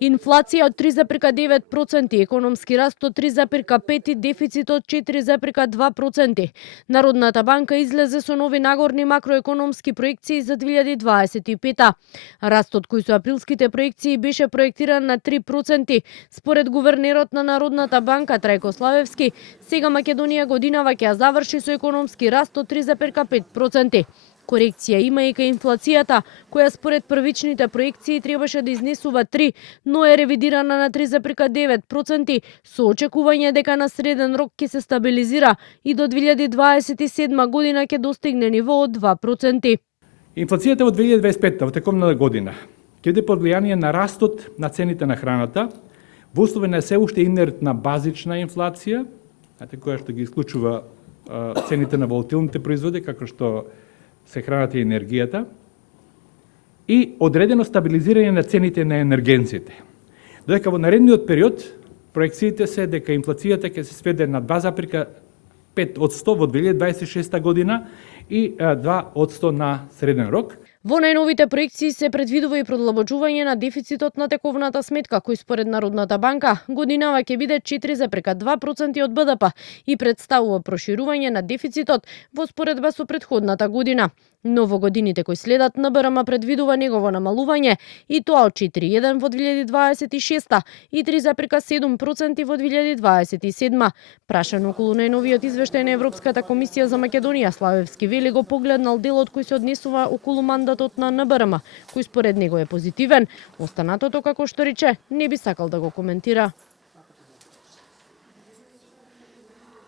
Инфлација од 3,9%, економски раст од 3,5% и дефицит од 4,2%. Народната банка излезе со нови нагорни макроекономски проекции за 2025. Растот кој со априлските проекции беше проектиран на 3%. Според гувернерот на Народната банка Трајко Славевски, сега Македонија годинава ќе ја заврши со економски раст од 3,5%. Корекција има и кај инфлацијата, која според првичните проекции требаше да изнесува 3, но е ревидирана на 3,9%, со очекување дека на среден рок ќе се стабилизира и до 2027 година ќе достигне ниво од 2%. Инфлацијата во 2025 во текомната година ќе биде под влијание на растот на цените на храната, во услови на се уште инертна базична инфлација, која што ги исклучува цените на волатилните производи, како што се храната и енергијата, и одредено стабилизирање на цените на енергенците. Додека во наредниот период проекциите се дека инфлацијата ќе се сведе на 2,5% во 2026 година и 2% на среден рок. Во најновите проекции се предвидува и продлабочување на дефицитот на тековната сметка, кој според Народната банка годинава ќе биде 4,2% од БДП и представува проширување на дефицитот во споредба со претходната година. Но во годините кои следат НБРМ предвидува негово намалување и тоа од 4,1 во 2026 и 3,7% во 2027. Прашан околу најновиот извештај на Европската комисија за Македонија, Славевски вели го погледнал делот кој се однесува околу мандатот на НБРМ, кој според него е позитивен. Останатото, како што рече, не би сакал да го коментира.